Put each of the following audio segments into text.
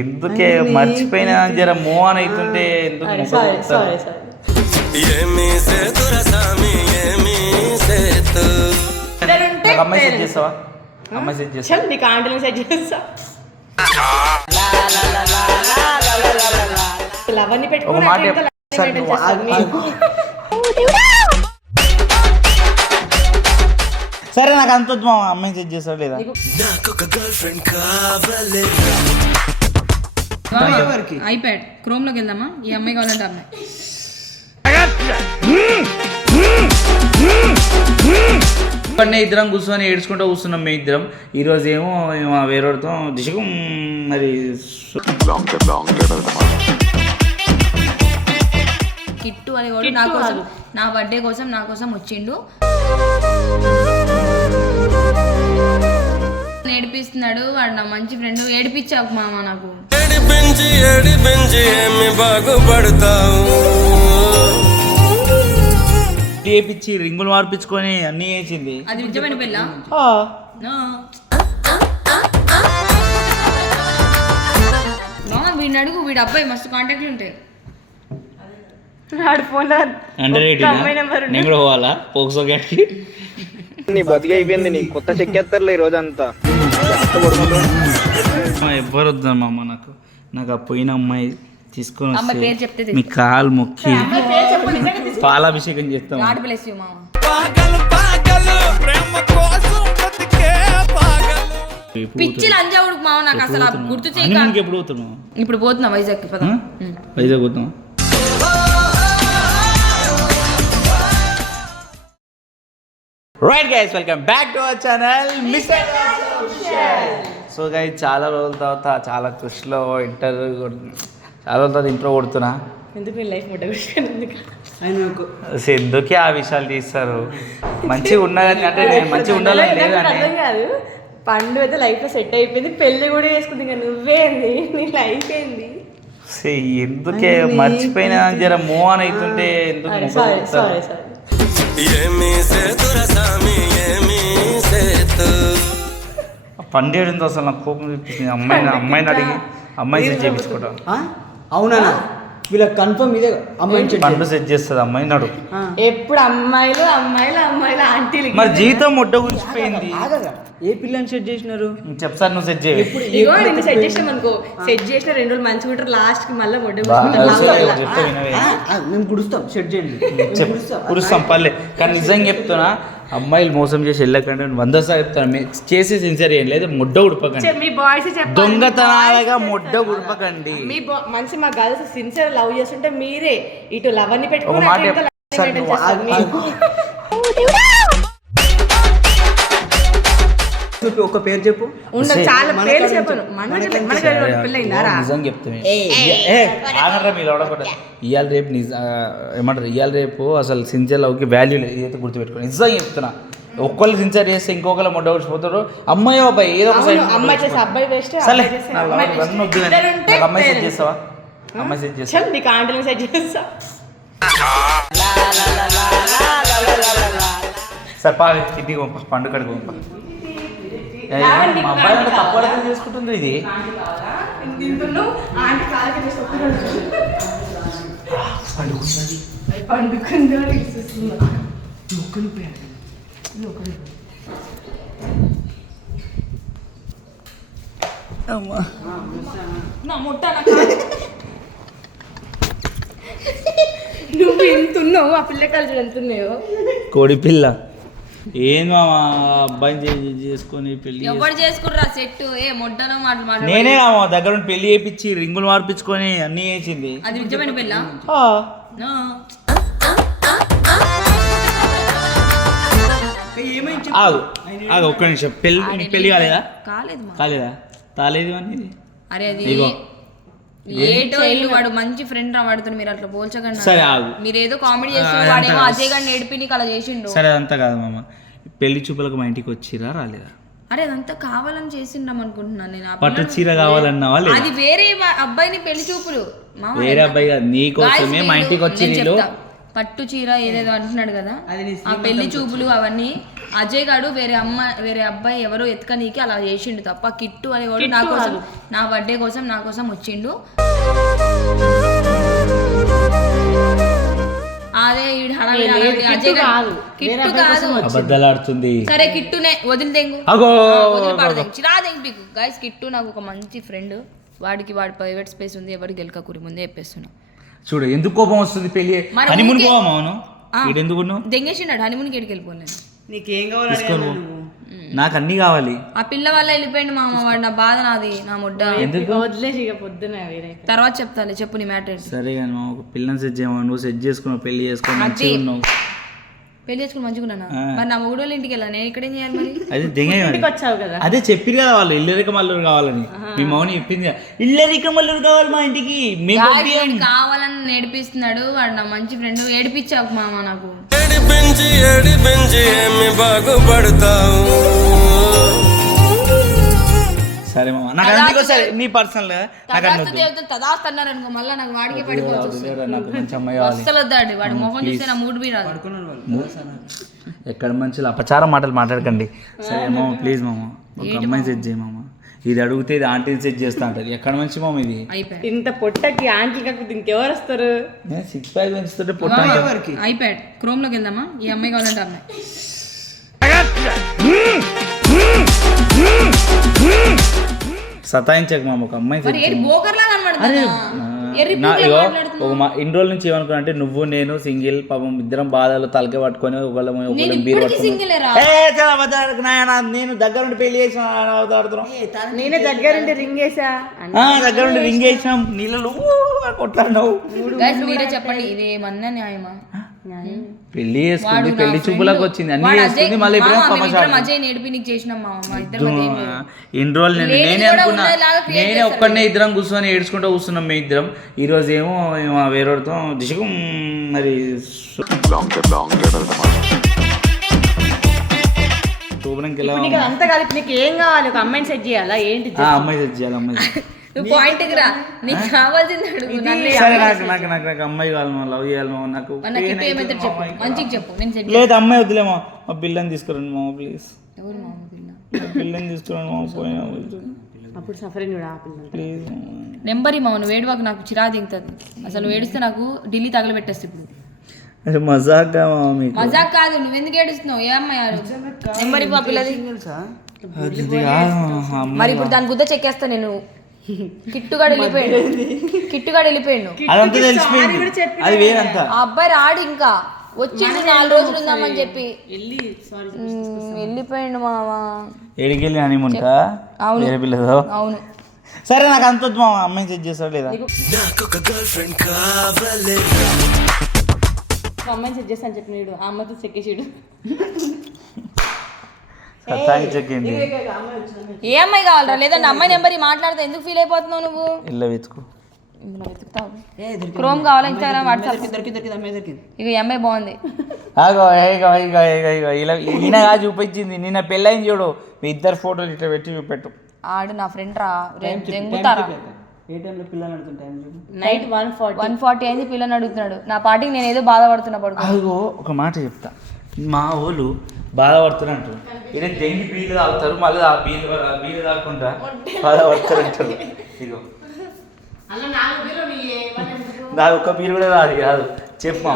ఎందుకే మర్చిపోయినా జర మూవ్ ఆన్ అవుతుంటే అమ్మాయి సెట్ చేస్తావా? అమ్మాయి సెట్ చేస్తా, నీకు ఆంటీని సెట్ చేస్తా. అవన్నీ పెట్టుకుని సరే నాకు అంత వద్దు మామ, అమ్మాయి సెట్ చేస్తాడు లేదా? ఐప్యాడ్ క్రోమ్ లోకి వెళ్దామా? ఈ అమ్మాయి కావాలంటే అమ్మాయి ఇద్దరం కూర్చొని ఏడ్చుకుంటూ కూర్చున్నాం. మేము ఇద్దరం ఈరోజు ఏమో వేరేతో దిశకు మరి కిట్టు అనేవాడు నా కోసం, నా బర్త్డే కోసం నా కోసం వచ్చిండు. ఏడిపిస్తున్నాడు వాడు, నా మంచి ఫ్రెండ్. ఏడిపించావు మామ, నాకు చేపించి రింగులు మార్పించుకొని అన్ని చేసింది. అది నిజమైన పెళ్ళ? వీడిని అడుగు, వీడి అబ్బాయి మస్తు కాంటాక్ట్లు ఉంటాయి. నీ బతికి అయిపోయింది, నీ కొత్త చెక్కేస్తారులే ఈ రోజంతా. ఎవ్వరు వద్దమ్మా నాకు, నాకు ఆ పోయిన అమ్మాయి తీసుకొని వస్తే మీ కాలు మొక్కి పాలాభిషేకం చేస్తాం. పిచ్చిలు అంజావుడు మామ, నాకు అసలు గుర్తు చేయక. ఎప్పుడు పోతున్నావు? ఇప్పుడు పోతున్నా వైజాగ్. వైజాగ్ పోతున్నాం. Right guys, welcome back to our channel mister so guys, చాలా రోజుల తర్వాత చాలా కృషిలో ఇంటర్వ్యూ, చాలా రోజుల తర్వాత ఇంట్రో కొడుతున్నా. ఎందుకే ఆ విషయాలు తీస్తారు? మంచిగా ఉన్నదని అంటే నేను మంచిగా ఉండాలని లేదని. పండు అయితే లైఫ్ లో సెట్ అయిపోయింది, పెళ్లి కూడా చేసుకుంది. ఇంకా నువ్వేంది, నీ లైఫ్ ఏంది? ఎందుకే మర్చిపోయినా జర మూవ్ ఆన్ అవుతుంటే పండేడుందో అసలు నాకు కోపం చూపిస్తుంది. అమ్మాయిని అడిగి అమ్మాయి సెట్ చేయించుకుంటాం. అవునా? వీళ్ళకి కన్ఫర్మ్ ఇదే అమ్మాయి పండు సెట్ చేస్తుంది. అమ్మాయి నడు ఎప్పుడు అమ్మాయిలు అమ్మాయిలు అమ్మాయిలు ఆంటీలు. మరి జీవితం ముడ్డ గురిచిపోయింది. ఏ పిల్లని సెట్ చేసినారు చెప్తాను, నువ్వు సెట్ చేయి. సెట్ చేసినాం అనుకో, సెట్ చేసిన 2 రోజులు మంచిగా ఉంటారు, లాస్ట్ కి మళ్ళీ ముడ్డ మేము కుడుస్తాం. సెట్ చేయండి, కురుస్తాం పర్లే. కానీ నిజంగా చెప్తున్నా, అమ్మాయిలు మోసం చేసి వెళ్ళకండి. 100 సార్లు చెప్తాను, చేసి సిన్సియర్ చేయండి, లేదా ముడ్డ ఉడపకండి. మీ బాయ్స్ దొంగతనాలుగా ముడ్డ ఉడపకండి. మీ మంచి మా గర్ల్స్ సిన్సియర్ లవ్ చేస్తుంటే మీరే ఇటు లవ్ అని పెట్టుకుని ఒక పేరు చెప్పు. చాలా పేర్లు చెప్పను. నిజంగా చెప్తాను, ఇవాళ రేపు ఏమంటారు, ఇవాళ రేపు అసలు సిన్సియర్ లవ్కి వాల్యూ లేదు. ఇదైతే గుర్తుపెట్టుకోండి. నిజంగా చెప్తున్నా, ఒక్కళ్ళు సిన్సియర్ చేస్తే ఇంకొకళ్ళు మొడ్డ వచ్చిపోతారు. అమ్మాయి అబ్బాయి ఏదో ఒక అమ్మాయి చేస్తే అబ్బాయి వేస్ట్. అమ్మాయి సెట్ చేస్తావా? అమ్మాయి సెట్ చేస్తా, నీకు ఆంటీని సెట్ చేస్తా. సరే పా, ఇంటికి పండు కడుగు. మా అబ్బాయి తప్పు అర్థం చేసుకుంటుంది. ఇది నువ్వు ఎంతున్నావు, ఆ పిల్ల కలిసి ఎంతున్నాయో. కోడి పిల్ల ఏం మామా, అబ్బాయిని చేసుకొని పెళ్లి ఎవరు చేసుకుర్రా సెట్? ఏ మొడ్డనో మాట నేనే దగ్గర పెళ్లి చేయించి రింగులు మార్పించుకొని అన్ని చేసింది. అది నిజమైన పెళ్ళ? ఆగు ఒక్క నిమిషం. పెళ్లి కాలేదా? కాలేదు అనేది. అరే అది ఏటో ఇల్లు, వాడు మంచి ఫ్రెండ్ రా వాడుతో, మీరు అట్లా పోల్చకండి. సరే ఆగు, మీరు ఏదో కామెడీ చేస్తున్నారు, వాడేమో అజయ్ గారిని నేర్పి నీకు అలా చేసిండు. సరే అదంతా కాదు మామ, పెళ్లి చూపులకు మా ఇంటికి వచ్చిరా రాలేదా? అరే అదంతా కావాలని చేసిండాం అనుకుంటున్నాను నేను. పట్టు చీర కావాలన్నావా? అది వేరే అబ్బాయిని పెళ్లి చూపులు. వేరే అబ్బాయి కాదు, నీ కోసమే మా ఇంటికి వచ్చి నీళ్ళు పట్టు చీర ఏదేదో అంటున్నాడు కదా, ఆ పెళ్లి చూపులు అవన్నీ అజయ్ గాడు వేరే అబ్బాయి ఎవరో ఎత్తుకనీకి అలా చేసిండు తప్ప కిట్టు అనేవాడు నా కోసం, నా బర్త్డే కోసం నా కోసం వచ్చిండు. అదే అజయ్ కాదు, కిట్టు కాదు, అబద్ధాలు ఆడుతుంది. సరే కిట్టునే వదిలిదెంగు చిరాదెంగు గైస్. కిట్టు నాకు ఒక మంచి ఫ్రెండ్, వాడి ప్రైవేట్ స్పేస్ ఉంది, ఎవరికి గెలకకూరి ముందే చెప్పేస్తున్నా. చూడు ఎందుకు కోపం వస్తుంది, పెళ్లి హనీమూన్ పోవాము. అవును ఎందుకు దెంగేసినాడు హనీమూన్కి ఎడికి వెళ్ళిపోలేను. నీకేం కావాలి? నాకు అన్ని కావాలి. ఆ పిల్ల వల్ల వెళ్ళిపోయింది మామ, వాడు నా బాధ నాది, నా ముడ్డ. వదిలేసి ఇక పొద్దున తర్వాత చెప్తాను, చెప్పు నీ మ్యాటర్. సరే కానీ మా ఒక పిల్లని సెట్ చేయమా, నువ్వు సెట్ చేసుకున్నావు, పెళ్లి చేసుకుని మంచిగా ఉన్నావు. పెళ్లి చేసుకుని మంచిగున్నానా? మరి నా మొగుడు వాళ్ళ ఇంటికి వెళ్ళా, నేను ఇక్కడేం చేయాలి మరి? అదే దిగే వచ్చావు కదా, అదే చెప్పిరు కదా వాళ్ళు ఇల్లరిక మల్లూరు కావాలని. మీ మౌని చెప్పింది ఇల్లరిక మల్లూరు కావాలి మా ఇంటికి, కావాలని నేర్పిస్తున్నాడు వాడు, నా మంచి ఫ్రెండ్. ఏడిపించావు మామ నాకు. సరే మామ, నాకు అందుకో సరే నీ పర్సనల్ తదాస్తన్నారు అనుకో, మళ్ళీ నాకు వాడికే పడిపోవచ్చు. అస్సలు వద్దాడు వాడు మొహం చూస్తే నా మూడు మీద ఎక్కడ మంచి అపచారం మాటలు మాట్లాడకండి. సరే మామ ప్లీజ్ మామ, ఒక అమ్మాయిని సెట్ చేయి మామ. ఇది అడిగితే ఇది ఆంటీని సెట్ చేస్తా అంటారు. ఎక్కడ మంచి మామ ఇది? ఇంత పొట్టకి ఆంటీ కాకపోతే ఇంకెవరు వస్తారు? 6 ప్యాక్ పెంచుతుంటే పొట్ట ఐప్యాడ్ క్రోమ్ లోకి వెళ్దామా? ఈ అమ్మాయి కావాలంటే అమ్మాయి సతాయించక మామ, ఒక అమ్మాయి ఇన్ని రోజుల నుంచి ఏమనుకున్నా అంటే నువ్వు నేను సింగిల్, పాపం ఇద్దరం బాధలు తలకే పట్టుకొని ఒకళ్ళ బీర్ నేను దగ్గరుండి పెళ్లి చేసిన, నేనే దగ్గరుండి రింగ్ వేసా, దగ్గరుండి రింగ్ వేసినాం, నీళ్ళు కొట్లాడినావు. మీరే చెప్పండి, ఇదేమన్నా న్యాయమా? పెళ్లి చేసుకుంది, పెళ్లి చూపులకు వచ్చింది, అన్ని చేసుకుంది, మళ్ళీ అజయ్ నేర్పి నీకు చేసినాం ఇన్ని రోజులు నేనే అనుకున్నా, నేనే ఒక్కడనే ఇద్దరం కూర్చొని ఏడ్చుకుంటూ కూర్చున్నాం మేము ఇద్దరం. ఈ రోజు ఏమో వేరేతో దిశకు మరి అంతా కలిపి నీకు ఏం కావాలి? ఒక అమ్మాయిని సెట్ చేయాలా ఏంటి? అమ్మాయి సెట్ చేయాలి, అమ్మాయి. నువ్వు పాయింట్కి రా, నీకు కావాల్సింది అడుగు. సరే నాకు అమ్మాయి కావాలి, లవ్ చేయాలి నాకు. మంచిగా చెప్పు, నేను లేదు అమ్మాయి వద్దులేమో, మా పిల్లని తీసుకురండి మామ ప్లీజ్. పిల్లని తీసుకురండి మామ, పోయినా అప్పుడు సఫరింగ్ ప్లీజ్. నెంబర్ మామ, నువ్వు ఏడువాకు, నాకు చిరా దిగుతుంది అసలు. ఏడిస్తే నాకు ఢిల్లీ తగలబెట్టేస్తే ఇప్పుడు. మజాక్ మజాక్ కాదు, నువ్వు ఎందుకు ఏడుస్తున్నావు? ఏ అమ్మాయి నెంబర్ ఇవ్వ పిల్లది. మరి ఇప్పుడు దాని గుద్ద చెక్కేస్తా నేను. కిట్టుగాడు వెళ్ళిపోయాడు, అదంతా తెలిసిపోయింది, అది వేరంతా. ఆ అబ్బాయి రాడు, ఇంకా వచ్చింది 4 రోజులు ఉందామని చెప్పి వెళ్ళిపోయిండు మావా. ఏడికెళ్ళి హనీమూన్ కా? వేరే పిల్లదో? అవును. సరే నాకు అంత వద్దు మామ, అమ్మాయిని సెట్ చేస్తాడు లేదా? అమ్మాయిని సెట్ చేస్తా అని చెప్పినాడు, ఆ అమ్మాయితో చెక్కేసాడు. ఏ అమ్మాయి కావాలరా? లేదంటే అమ్మాయి నెంబర్ మాట్లాడితే ఎందుకు ఫీల్ అయిపోతున్నావు నువ్వు? ఇలా వెతుకు, క్రోమ్ కావాలా, ఇన్స్టాగ్రామ్, వాట్సాప్? ఇక ఈ అమ్మాయి బాగుంది. ఈయన చూపించింది నిన్న పెళ్ళైంది చూడు, మీ ఇద్దరు ఫోటోలు ఇట్లా పెట్టి చూపెట్టు. ఆడు నా ఫ్రెండ్ రా, దెంగుతారా? నైట్ 140 అయింది, పిల్లని అడుగుతున్నాడు. నా పాటికి నేను ఏదో బాధపడుతున్నా పడుకో. అదిగో ఒక మాట చెప్తా, మా వాళ్ళు బాధపడుతున్నట్టు ఇలా దెంగి బీలు తాగుతారు, మళ్ళీ ఆ బీలు తాగుకుంటా బాధపడతారంటారు. ఇదిగో నాకు ఒక్క బీరు కూడా రాదు కాదు, చెప్పు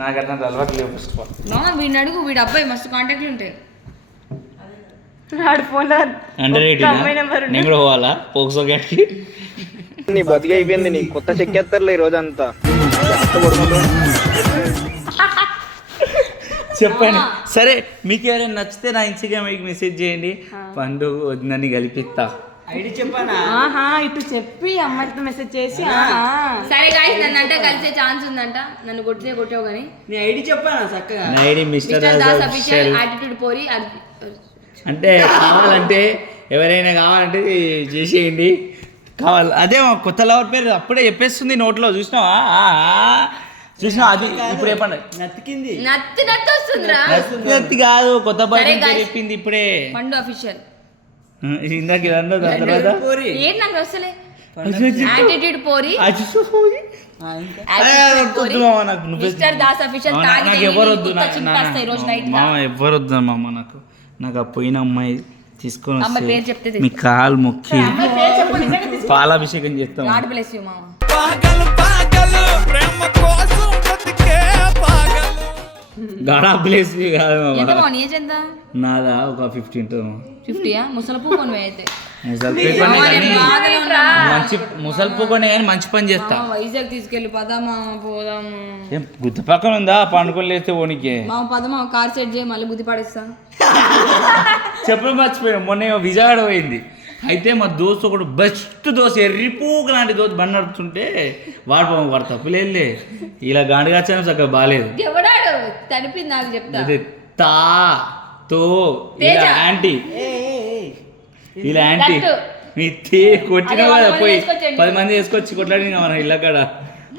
నాకన్నా అలవాటు లేవు. ఫస్ట్ ఆఫ్ ఆల్ వీడిని అడుగు, వీడి అబ్బాయి మస్తు కాంటాక్ట్లు ఉంటాయి. నేను కూడా పోవాలా పోక్సో గడికి? నీ బతికి అయిపోయింది, నీ కొత్త చెక్కేస్తారులే ఈ రోజంతా. చెప్పండి. సరే మీకు ఎవరైనా నచ్చితే నా ఇన్స్టాగ్రామ్కి మెసేజ్ చేయండి, పండు వదినని కలిపిస్తా. ఐడి చెప్పానా? ఇటు చెప్పి అమ్మాయితో మెసేజ్ చేసి. సరే గాయ్స్, నన్ను అంటే కలిసే ఛాన్స్ ఉందంట, నన్ను కొట్టావు కానీ. నీ ఐడి చెప్పానా చక్కగా? నా ఐడి మిస్టర్ యాటిట్యూడ్ పోరి. అంటే కావాలంటే ఎవరైనా కావాలంటే చేసేయండి. కావాలి అదే కొత్త లవర్ పేరు అప్పుడే చెప్పేస్తుంది నోట్లో. చూసినావా అది ఇప్పుడు చెప్పండి. నత్తి వస్తుందిరా. నత్తి కాదు, కొత్త బాయ్ చెప్పింది ఇప్పుడే. పండు అఫీషియల్ ఇందాక తర్వాత ఏంటి నాకు వస్తలే. యాటిట్యూడ్ పోరి మిస్టర్ దాస్ అఫీషియల్ నాకు ఎవరు వద్దు మామ ఎవరు వద్దు మామ నాకు ఆ పోయిన అమ్మాయి తీసుకొని అమ్మాయి పేరు వస్తే చెప్తే మీ కాలు మొక్కి పాలాభిషేకం చేస్తాం గాడ్ బ్లెస్ యు మామ. గాడా ప్లేస్ కాదు ఎంత మామ మామ నీ ఏజ్ ఎంత? నాదా ఒక 50 ఉంటుంది 50యా? ముసల పూకొని అయితే ముసలి పూకొనే కానీ మంచి ముసలి పూకొనే కానీ మంచి పని చేస్తా వైజాగ్ తీసుకెళ్ళి పదమా పోదాము. ఏం గుద్ద పక్కన ఉందా పండుకొని లేస్తే ఓనికి మా పదమా కార్ సెట్ చేయి మళ్ళీ బుద్ధి పడేస్తా. చెప్పడం మర్చిపోయాను మొన్న విజయవాడ పోయింది అయితే మా దోస్తు ఒకడు బెస్ట్ దోస్తు ఎర్రిపూక లాంటి దోస్తు బండి నడుపుతుంటే వాడు తప్పులేదులే ఇలా గాండుగాచాను చక్కగా బాగాలేదు ఎవడాడు తడిపింది నాకు చెప్తా. అదే తా తో ఇలా యాంటీ ఇలా యాంటీ మీ కొట్టిన కదా పోయి 10 మంది వేసుకొచ్చి కొట్లాడి మన ఇళ్ళ కాడ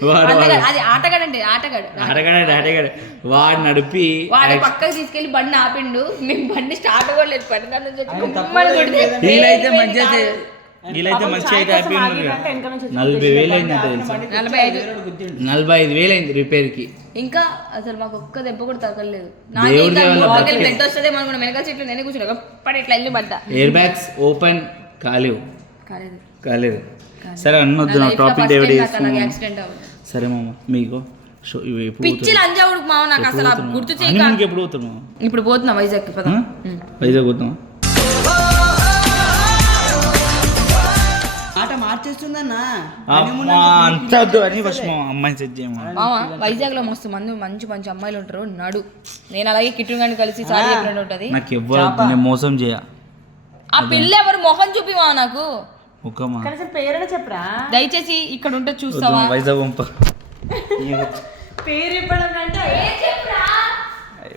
వాడు అది ఆటగాడండి ఆటగాడు అడగడాడు వాడు నడిపి వాడు పక్కకి తీసుకెళ్లి బండి ఆపిండు. మేము బండి స్టార్ట్ కూడా లేదు పట్టుకొని వీళ్ళైతే మంచిగా అయితే హ్యాపీ ఉన్నారు 40,000 అయిందంట తెలుసా 45,000 అయింది రిపేర్కి. ఇంకా అసలు మాకు ఒక్క దెబ్బ కూడా తగలేదు. దేవుడి దయ వల్ల బ్లడ్ వస్తుంది మనం కూడా వెనకాల చెట్లు నేను కూర్చున్నా పడి ఇట్లా వెళ్ళి పడ్డా. ఎయిర్ బ్యాగ్స్ ఓపెన్ కాలేదు. సరే అన్నొద్దు నా Life లో టాపిక్ first డేవిడ్ time నాకు అలాగే యాక్సిడెంట్ అవ్వదు. సరే మామ మీకు షో ఇవి ఎప్పుడు పిచ్చి లంజావుడు మామ నాకు అసలు ఆ గుర్తు చేయక. హనీమూన్కి ఎప్పుడు పోతారు మామ? ఇప్పుడు పోతున్నా వైజాగ్ పద. వైజాగ్ పోతామా? మాట మార్చేస్తుందన్నా అంతా వద్దు అని ఫస్ట్ మా అమ్మాయిని సెట్ చేయమా. మామ వైజాగ్ లో మస్తు మంచి మంచి అమ్మాయిలు ఉంటారు నడు. నేను అలాగే కిట్టు గాని కలిసి సారీ చెప్పినట్టు ఉంటది. నాకు ఎవ్వరు నేను మోసం చేయ. ఆ పిల్ల ఎవరు మొహం చూపి మా నాకు ఒక్కమా కనీసం పేరైనా చెప్పరా. దయచేసి ఇక్కడ ఉంటే చూస్తావా? వైజాగ్ పంప పేరు ఇవ్వడం అంటే చెప్పరా